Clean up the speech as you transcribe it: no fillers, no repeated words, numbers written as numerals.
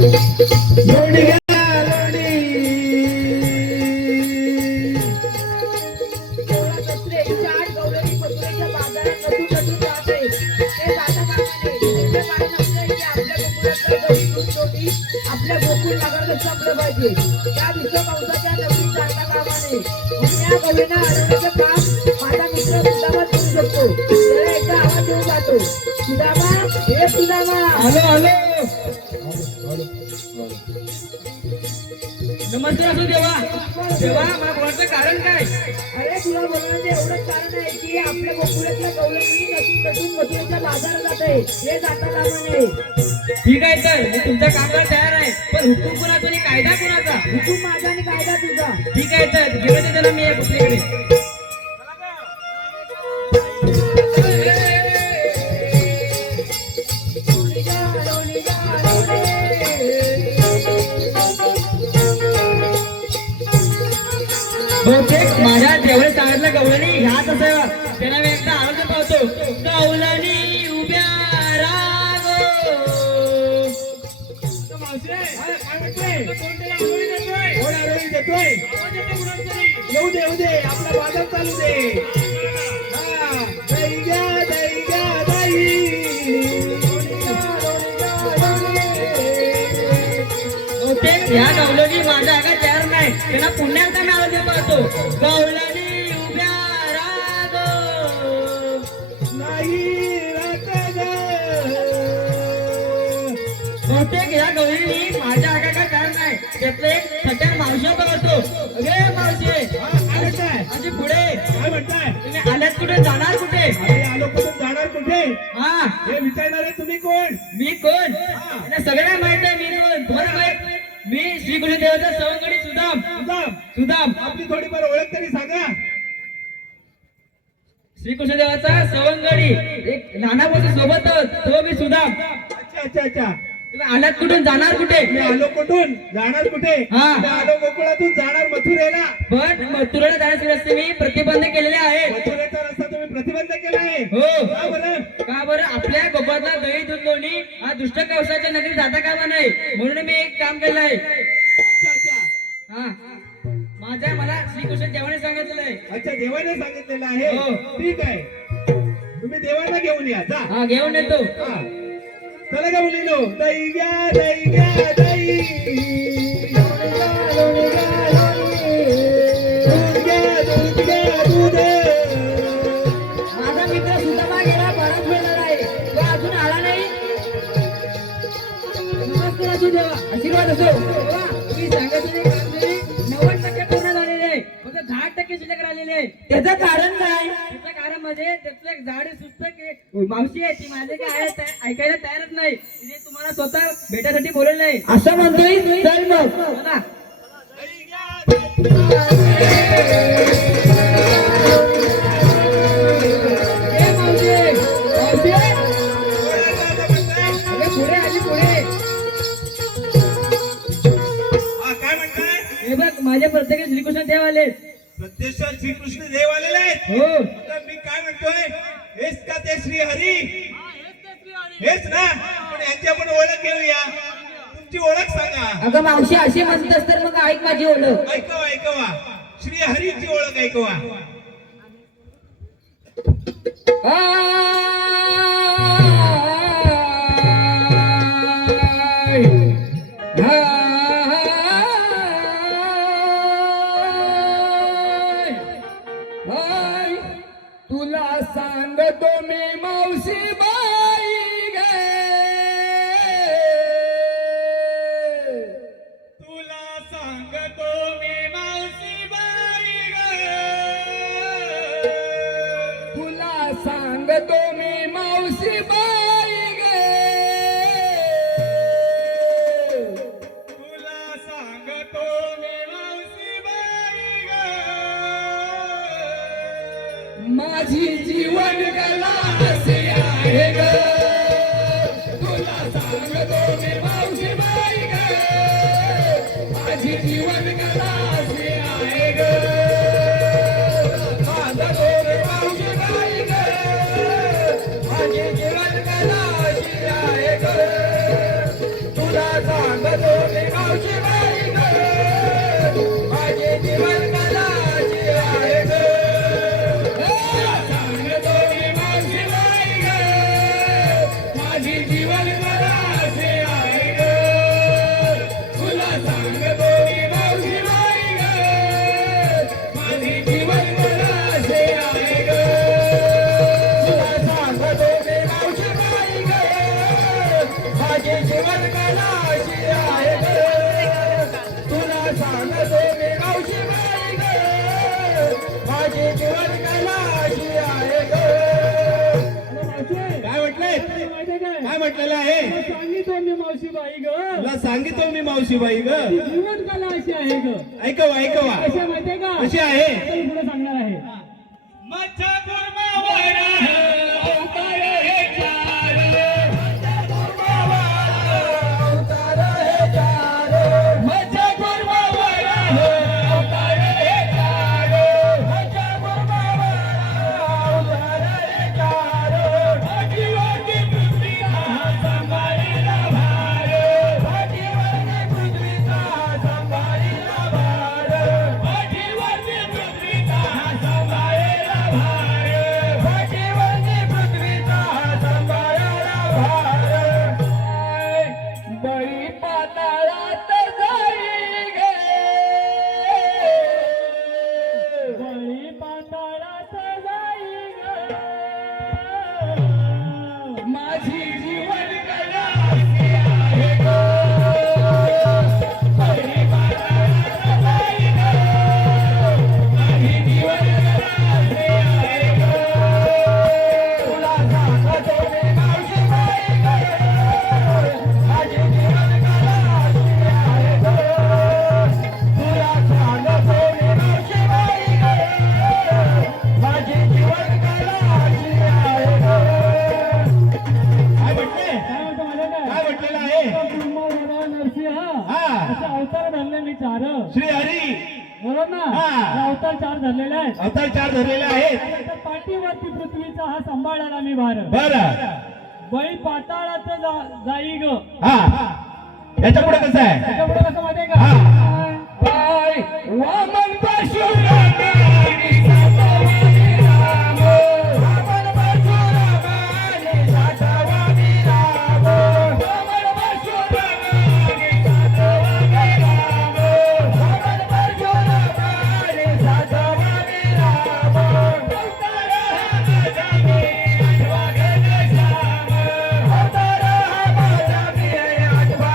लोणी घ्या लोणी. आपल्या गोकुळ नगरला जपलं पाहिजे. त्या विश्वकंसाच्या नवीन चांगल्या कामाने त्या गवळींना अडवण्याचं काम माझा मित्र सुदामा करू शकतो. त्याला एकदा आवाज देऊन जातो. सुदामा, हे सुदामा. आलो आलो. नमस्ते असो देवा. देवा, मला बोलायचं कारण काय? अरे तुला बोलण्याचं एवढंच कारण आहे की आपल्या गोकुळातल्या गवळणी नसून नसून मथुरेच्या बाजारात जात आहे. हे जाता कामा नये. ठीक आहे तर मी तुमच्या कामाला तयार आहे, पण हुकूम कुणाचा आणि कायदा कुणाचा? हुकूम माझा आणि कायदा तुझा. ठीक आहे तर घेऊन येते त्याला मी या पुतळीकडे. बहुतेक माझ्या जेवढे सांगितलं गवळणी ह्याच असावा. त्यांना मी एकदा आवाज पाहतो. गवळणी उभ्या रागो. येऊ दे येऊ दे, आपला बाजार चालू दे. दही घ्या दही घ्या दही. बहुतेक ह्या गवळणी माझ्या आगा तयार नाही. त्यांना पुन्हा एकदा मी आवाज पाहतो. गवळणी उभ्या रागो. नाही राहत ग. बहुतेक या गवळणी माझ्या आगा काय तयार नाही. त्यातले सट्यार मावशी बघतो. अगे मावशी, आलं काय? आजी पुढे काय म्हणताय? तुम्ही आल्यात कुठे, जाणार कुठे? अरे आलो कुठून जाणार कुठे? हा, हे विचारणारे तुम्ही कोण? मी कोण? यांना सगळ्यांना माहित आहे मी कोण. तुम्हाला माहित? मी श्रीकृष्ण देवाचा सवंगडी सुदाम. सुदाम. सुदाम, आपली थोडीफार ओळख तरी सांगा. श्रीकृष्ण देवाचा सवंगडी. एक लहानापासून सोबत आहोत, तो मी सुदाम. अच्छा अच्छा अच्छा. तुम्ही आल्यात कुठून, जाणार कुठे? मी आलो कुठून, जाणार कुठे? हा. मी आलो गोकुळातून, जाणार मथुरेला. पण मथुरेला जाण्याचे रस्ते मी प्रतिबंध केलेले आहे. मथुरेचा रस्ता तुम्ही प्रतिबंध केला आहे. हो. का बरं? का बरं? आपल्या गोपाळला दही दूध लोणी हा दुष्ट कवसाच्या नगरी जाता कामा नाही, म्हणून मी एक काम केलं आहे. अच्छा अच्छा. हा, मला श्रीकृष्ण देवाने सांगितलेलं आहे. अच्छा, देवाने सांगितलेलं आहे. हो. ठीक आहे, तुम्ही देवाला घेऊन या. जा. हा, घेऊन येतो. हा. चला का मुलीनो, दही घ्या दही घ्या दही. दूध घ्या दूध घ्या दूध. माझा मित्र सुदामा गेला बराच वेळ झाला आहे, तो अजून आला नाही. नमस्ते असू देवा, आशीर्वाद असो. देवा, तुम्ही सांगितलेली कामगिरी 90% पूर्ण झालेली आहे, फक्त 10% शिल्लक राहिलेली आहे. त्याचं कारण काय? त्याचं कारण म्हणजे त्यातलं एक झाड सुस्त मावशी आहे, ती माझे काय आहे ऐकायला तयारच नाही. तिने तुम्हाला स्वतः भेटायसाठी बोलवलं आहे. असं म्हणतोय. चल मग बोला. दही घ्या. ए मावशी, मावशी, अगं पुढे आली, पुढे. हा, काय म्हणताय? हे बघ, माझे प्रत्येक श्रीकृष्ण देव आले. प्रत्यक्षात श्रीकृष्ण देव आलेले आहेत. हो. आता मी काय म्हणतोय, हेच का ते श्री हरी? हेच ना. पण यांची आपण ओळख घेऊया. तुमची ओळख सांगा. अगं मावशी अशी म्हणतस तर मग ऐक माझी ओळख. ऐकवा ऐकवा, श्री हरीची ओळख ऐकवा. तुला सांगतो मी मावशी बाई गे. तुला सांगतो मी मावशी बाई ग. तुला सांगतो मी मावशी बाई गे. तुला सांगतो मी मावशी बाई ग. माझी जीवन कला असे आहे ग. तुला सांगतो मी मावशी बाई ग. माझी जीवन कला असे आहे ग. माझा गोर मावशी बाई ग. माझी जीवन कला अशी आहे ग. तुला सांगतो मी मावशी बाई ग माझे जीवन कलाची आहे ग सांगतो मी मावशी बाई ग माझी जीवन कलाची आहे ग तुला सांगतो मी मावशी बाई ग माझी जीवन कलाची आहे ग तुला सांगतो मी मावशी बाई ग माझी जीवन कलाची आहे ग तुला सांगतो मी मावशी बाई ग माझी जीवन कलाची आहे ग काय म्हटलंय काय म्हटलेलं आहे सांगितलं मी मावशी बाई ग तुला सांगितलं मी मावशी बाई ग जीवन कला अशी आहे ग ऐकवा ऐकवा कशा माहितीये का कशी आहे आता मी पुढे सांगणार आहे मच्छा गुरमावर अवतार हे चार मच्छा गुरमावर अवतार हे चार मच्छा गुरमावर अवतार हे चार भाटीवरती पृथ्वीचा सांभाळीला भार भाटीवरती पृथ्वीचा सांभाळीला भार भाटीवरती पृथ्वीचा सांभाळीला भार भाटीवरती पृथ्वीचा सांभाळायला भार बळी पाताळात जाई गे बळी पाताळात जाई ग माझी जीवन कलाची आहे ग बळी पाताळात जाई ग माझी जीवन कलाची आहे ग तुला सांगतो मी मावशी बाई ग माझी जीवन कलाची आहे ग तुला सांगतो मी मावशी बाई ग माझी जीवन कलाची आहे ग काय म्हटले काय म्हणतो माझ्या काय काय म्हटलेलं आहे ब्रह्मा भगवान नरसिंह हा. असे अवतार धरले मी चार श्री हरी बरोबर ना हा. हे अवतार चार धरलेले आहेत अवतार चार धरलेले आहेत त्यानंतर पाठीवरती पृथ्वीचा हा सांभाळायला मी भार बर बळी पाताळात जाई ग हा याच्या पुढे कसं आहे त्याच्यापुढे